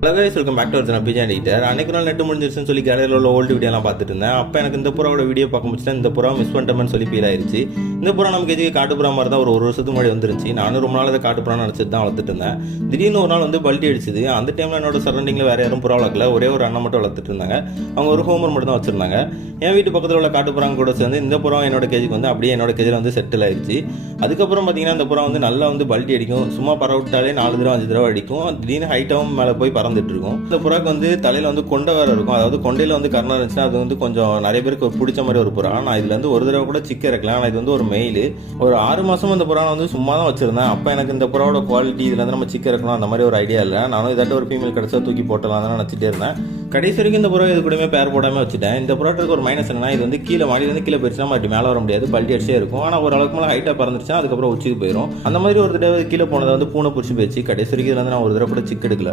Hello guys, welcome back to our பிஜான் editor. அன்னைக்கு நாள் நெட்டு முடிஞ்சிருச்சுன்னு சொல்லி கேலரியில் உள்ள ஓல்டு வீடியோலாம் பார்த்துட்டு இருந்தேன். அப்போ எனக்கு இந்த புறாவோட வீடியோ பார்க்க முடிச்சுட்டு இந்த புறா மிஸ் பண்ணிட்டோம்னு சொல்லி ஃபீல் ஆயிருச்சு. இந்த புறா நமக்கு எதுக்கு காட்டுப்புறா மாதிரி தான் ஒரு வருஷத்துக்கு முன்னாடி வந்துருச்சு. நானும் ரொம்ப நாள் அதை காட்டுப்புறான்னு நினச்சிட்டு தான் வளர்த்துட்டு இருந்தேன். திடீர்னு ஒரு நாள் வந்து பல்ட்டி அடிச்சுது. அந்த டைமில் என்னோட சரௌண்டிங்கில் வேறு யாரும் புறா வளர்க்கல, ஒரே ஒரு அண்ணன் மட்டும் வளர்த்துட்டு இருந்தாங்க. அவங்க ஒரு ஹோமர் மட்டும் தான் வச்சிருந்தாங்க. என் வீட்டு பக்கத்தில் உள்ள காட்டுப்புறாங்க கூட சேர்ந்து இந்த புறா என்னோட கேஜுக்கு வந்து அப்படியே என்னோட கேஜில் வந்து செட்டில் ஆயிடுச்சு. அதுக்கப்புறம் பார்த்தீங்கன்னா இந்த புறா வந்து நல்லா வந்து பல்ட்டி அடிக்கும். சும்மா பறவிட்டாலே 4 தடவை 5 தடவை அடிக்கும். திடீர்னு ஹைட்டாகவும் மேலே போய் பறந்துட்டு இருக்கும். இந்த புறாக்கு வந்து தலையில் வந்து கொண்டை வேறு இருக்கும். அதாவது கொண்டையில் வந்து கர்ணம் இருந்துச்சுன்னா அது வந்து கொஞ்சம் நிறைய பேருக்கு பிடிச்ச மாதிரி ஒரு புறா. நான் இதில் வந்து ஒரு தடவை கூட சிக்க இறக்கலாம். ஆனால் இது வந்து ஒரு மெயில். ஒரு 6 மாதம் இந்த புறா வந்து சும்மா தான் வச்சிருந்தேன். அப்போ எனக்கு இந்த புறாவோட குவாலிட்டி இதில் வந்து நம்ம சிக்க இறக்கணும் அந்த மாதிரி ஒரு ஐடியா இல்லை. நானும் இதாட்ட ஒரு ஃபீமேல் கிடச்சா தூக்கி போட்டலாம் தான் நினச்சிட்டே இருந்தேன். கடைசி வரைக்கும் இந்த புறா இது கூடமே பேர் போடாமல் வச்சுட்டேன். இந்த புறாட்டுக்கு ஒரு மைனஸ் என்னன்னா, இது வந்து கீழே மாடியிலேருந்து கீழே போயிடுச்சுன்னா மறுபடியும் மேலே வர முடியாது, பல்ட்டி அடிச்சே இருக்கும். ஆனால் ஒரு அளவுக்கு மேலே ஹைட்டாக பறந்துருச்சுன்னா அதுக்கப்புறம் உச்சிக்கு போயிடும். அந்த மாதிரி ஒரு தடவை கீழே போனதை வந்து பூனை பிடிச்சி போயிடுச்சு. கடைசி வரைக்கும் இதில் வந்து நான் ஒரு தடவை கூட சிக்க எடுக்கல.